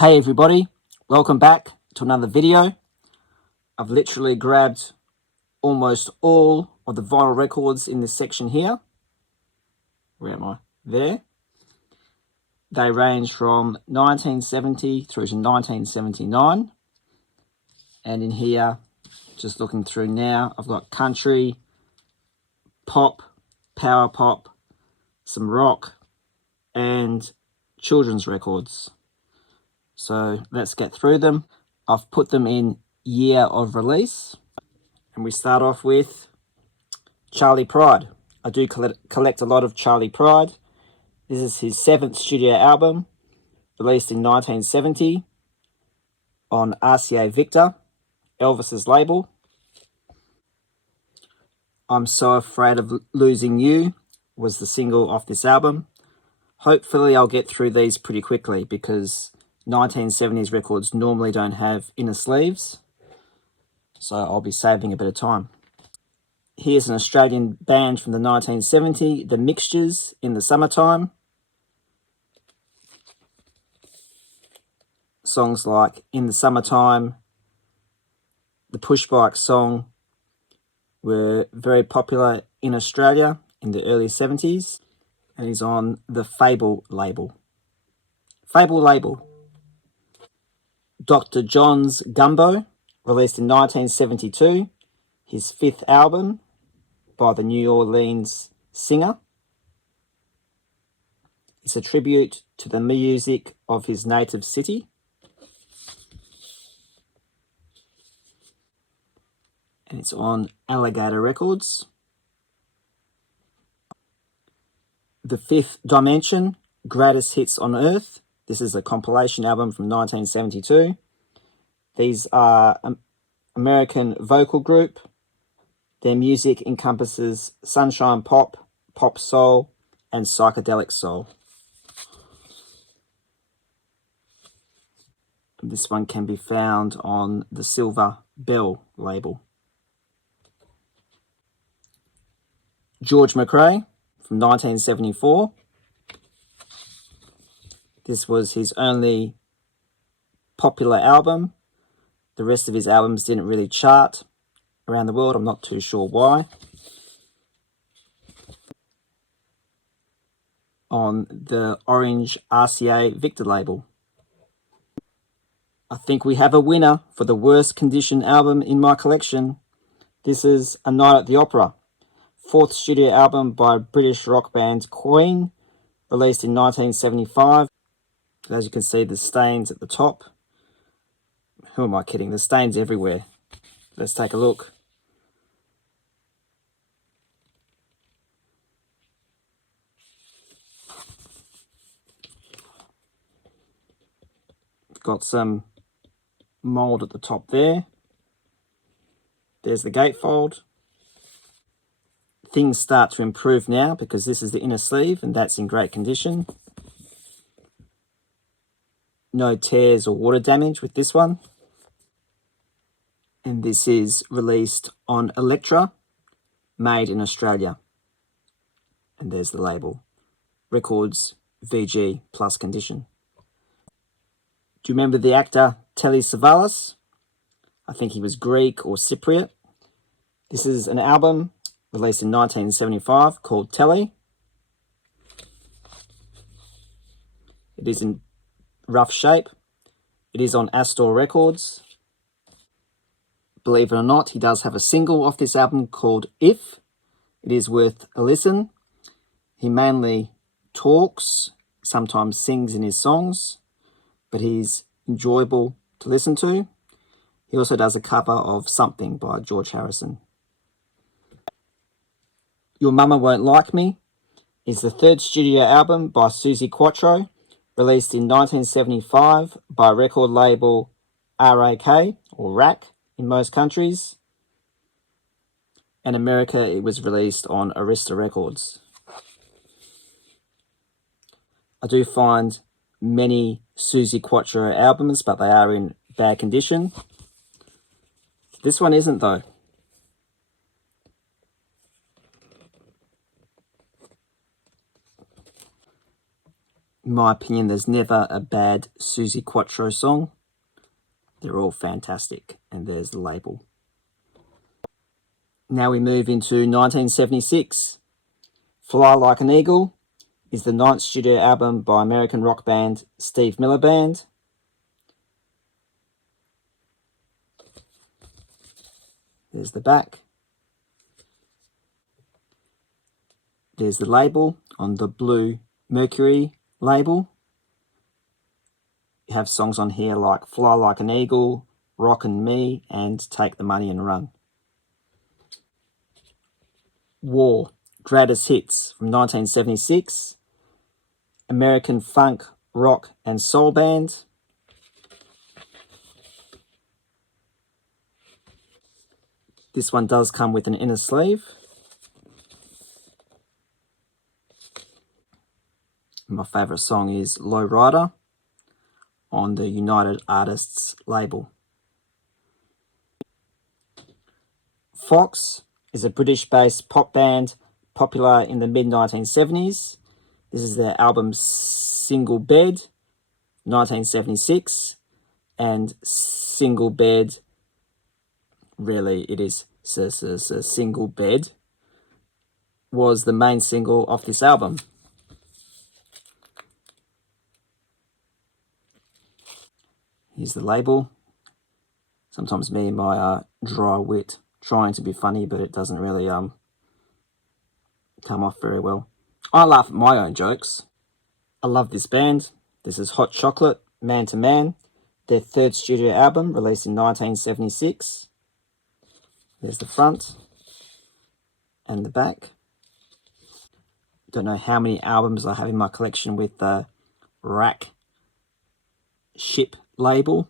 Hey everybody, welcome back to another video. I've literally grabbed almost all of the vinyl records in this section here. Where am I? There. They range from 1970 through to 1979. And in here, just looking through now, I've got country, pop, power pop, some rock, and children's records. So let's get through them. I've put them in year of release. And we start off with Charley Pride. I do collect a lot of Charley Pride. This is his 7th studio album, released in 1970 on RCA Victor, Elvis's label. I'm So Afraid of Losing You was the single off this album. Hopefully I'll get through these pretty quickly because 1970s records normally don't have inner sleeves, so I'll be saving a bit of time. Here's an Australian band from the 1970s, The Mixtures, In the Summertime. Songs like In the Summertime, the Push Bike song were very popular in Australia in the early 70s and is on the Fable label. Fable label. Dr. John's Gumbo, released in 1972, his 5th album by the New Orleans singer. It's a tribute to the music of his native city. And it's on Alligator Records. The Fifth Dimension, Greatest Hits on Earth. This is a compilation album from 1972. These are an American vocal group. Their music encompasses sunshine pop, pop soul, and psychedelic soul. This one can be found on the Silver Bell label. George McRae from 1974. This was his only popular album. The rest of his albums didn't really chart around the world. I'm not too sure why. On the orange RCA Victor label. I think we have a winner for the worst condition album in my collection. This is A Night at the Opera, 4th studio album by British rock band Queen, released in 1975. As you can see, the stains at the top. Who am I kidding? The stains everywhere. Let's take a look. Got some mold at the top there. There's the gatefold. Things start to improve now because this is the inner sleeve and that's in great condition. No tears or water damage with this one. And this is released on Elektra, made in Australia. And there's the label. Records VG plus condition. Do you remember the actor Telly Savalas? I think he was Greek or Cypriot. This is an album released in 1975 called Telly. It is in rough shape. It is on Astor Records. Believe it or not, he does have a single off this album called If. It is worth a listen. He mainly talks, sometimes sings in his songs, but he's enjoyable to listen to. He also does a cover of Something by George Harrison. Your Mama Won't Like Me is the 3rd studio album by Suzi Quatro, released in 1975 by record label RAK, or RAK in most countries. In America, it was released on Arista Records. I do find many Suzi Quatro albums, but they are in bad condition. This one isn't though. In my opinion, there's never a bad Suzi Quatro song. They're all fantastic. And there's the label. Now we move into 1976. Fly Like an Eagle is the ninth studio album by American rock band Steve Miller Band. There's the back. There's the label on the blue Mercury label. You have songs on here like Fly Like an Eagle, Rockin' Me, and Take the Money and Run. War, Greatest Hits from 1976. American funk, rock, and soul band. This one does come with an inner sleeve. My favourite song is Low Rider on the United Artists label. Fox is a British-based pop band popular in the mid-1970s. This is their album Single Bed, 1976, and Single Bed, really it is Single Bed, was the main single of this album. Here's the label. Sometimes me and my dry wit trying to be funny, but it doesn't really come off very well. I laugh at my own jokes. I love this band. This is Hot Chocolate, Man to Man, their third studio album released in 1976. There's the front and the back. Don't know how many albums I have in my collection with the Rack Ship label.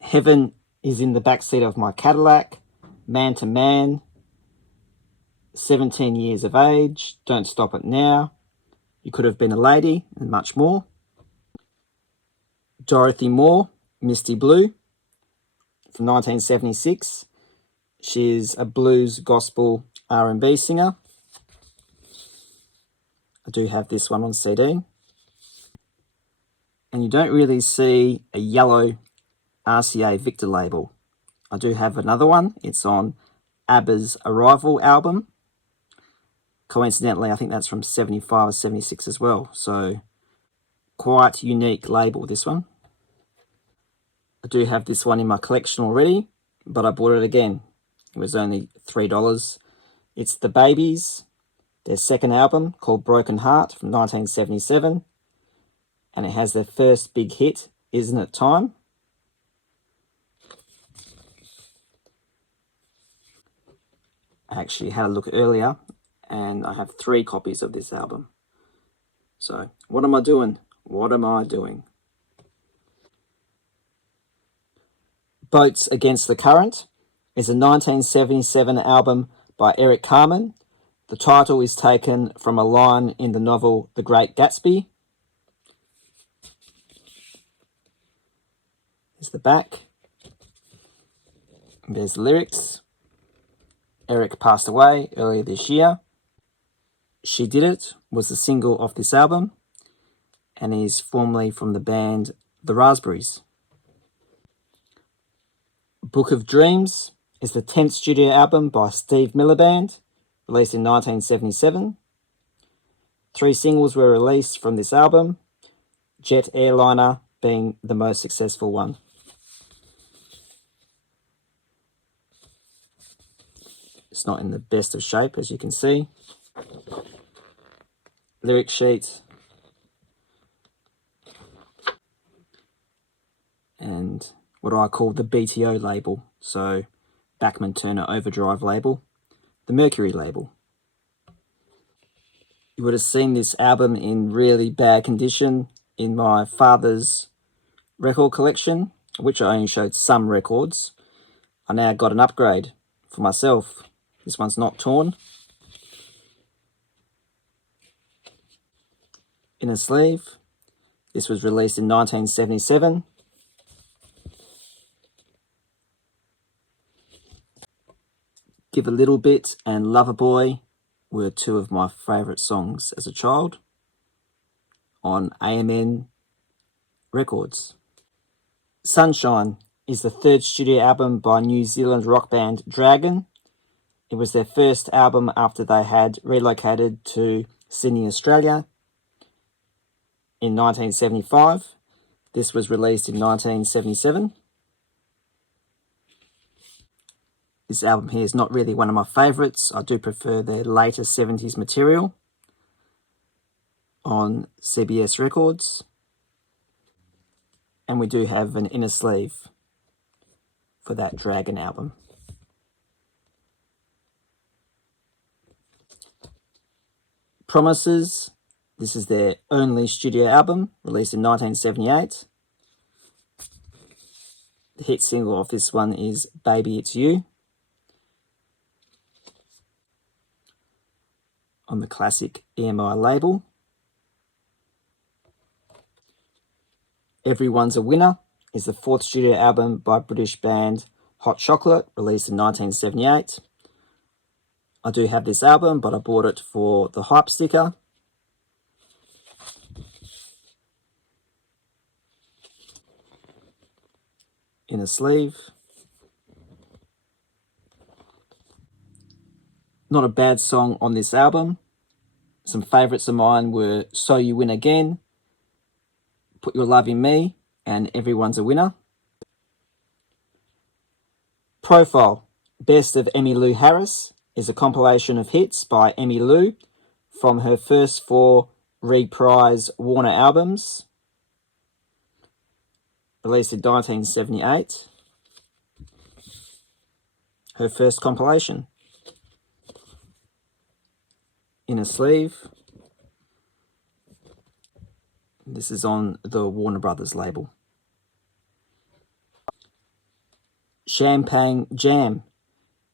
Heaven is in the backseat of my Cadillac. Man to Man, 17 years of age, Don't Stop It Now, You Could Have Been a Lady, and much more. Dorothy Moore, Misty Blue, from 1976. She's a blues, gospel, R&B singer. I do have this one on CD. And you don't really see a yellow RCA Victor label. I do have another one. It's on ABBA's Arrival album. Coincidentally, I think that's from 75 or 76 as well. So quite unique label, this one. I do have this one in my collection already, but I bought it again. It was only $3. It's The Babies, their second album called Broken Heart from 1977. And it has their first big hit, Isn't It Time? I actually had a look earlier and I have 3 copies of this album. So what am I doing? What am I doing? Boats Against the Current is a 1977 album by Eric Carmen. The title is taken from a line in the novel The Great Gatsby. Here's the back. And there's the lyrics. Eric passed away earlier this year. She Did It was the single of this album and is formerly from the band The Raspberries. Book of Dreams is the 10th studio album by Steve Miller Band, released in 1977. 3 singles were released from this album, Jet Airliner being the most successful one. It's not in the best of shape, as you can see. Lyric sheet. And what I call the BTO label, so Bachman Turner Overdrive label, the Mercury label. You would have seen this album in really bad condition in my father's record collection, which I only showed some records. I now got an upgrade for myself. This one's not torn. Inner sleeve. This was released in 1977. Give a Little Bit and Lover Boy were 2 of my favourite songs as a child. on AMN Records. Sunshine is the third studio album by New Zealand rock band Dragon. It was their first album after they had relocated to Sydney, Australia in 1975. This was released in 1977. This album here is not really one of my favourites. I do prefer their later 70s material on CBS Records. And we do have an inner sleeve for that Dragon album. Promises. This is their only studio album, released in 1978. The hit single of this one is Baby It's You, on the classic EMI label. Everyone's a Winner is the fourth studio album by British band Hot Chocolate, released in 1978. I do have this album, but I bought it for the hype sticker. Inner sleeve. Not a bad song on this album. Some favourites of mine were So You Win Again, Put Your Love in Me, and Everyone's a Winner. Profile, Best of Emmylou Harris, is a compilation of hits by Emmylou from her first 4 reprise Warner albums, released in 1978. Her first compilation. Inner sleeve. This is on the Warner Brothers label. Champagne Jam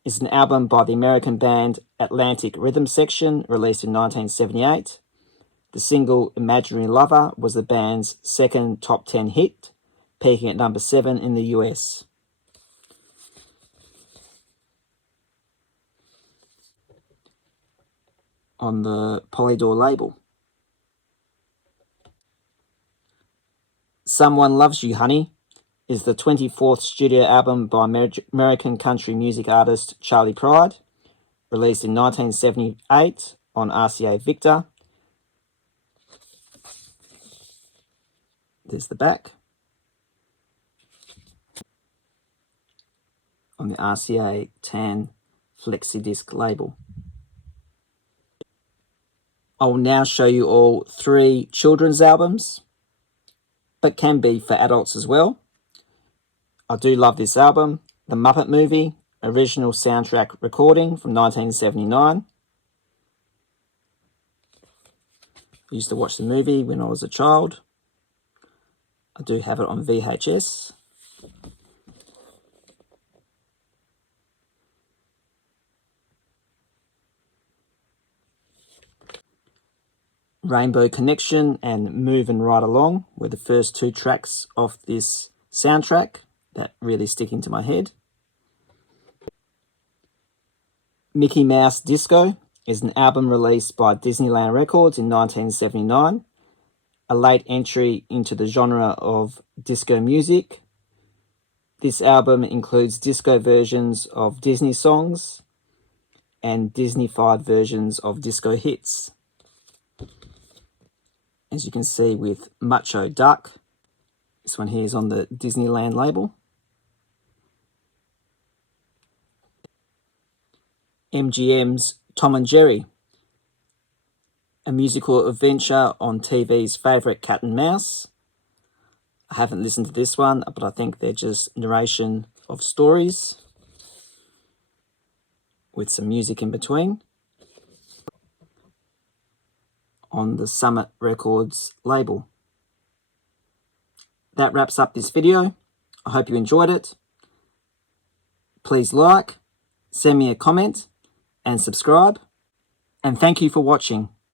is an album by the American band Atlantic Rhythm Section, released in 1978. The single Imaginary Lover was the band's second top 10 hit, peaking at number 7 in the US. On the Polydor label. Someone Loves You Honey is the 24th studio album by American country music artist Charley Pride, released in 1978 on RCA Victor. There's the back. On the RCA Tan FlexiDisc label. I will now show you all 3 children's albums, but can be for adults as well. I do love this album, The Muppet Movie, original soundtrack recording from 1979. I used to watch the movie when I was a child. I do have it on VHS. Rainbow Connection and Movin' Right Along were the first 2 tracks of this soundtrack that really stick into my head. Mickey Mouse Disco is an album released by Disneyland Records in 1979, a late entry into the genre of disco music. This album includes disco versions of Disney songs and Disney-fied versions of disco hits. As you can see with Macho Duck, this one here is on the Disneyland label. MGM's Tom and Jerry, a musical adventure on TV's favourite cat and mouse. I haven't listened to this one, but I think they're just narration of stories with some music in between, on the Summit Records label. That wraps up this video. I hope you enjoyed it. Please like, send me a comment, and subscribe. And thank you for watching.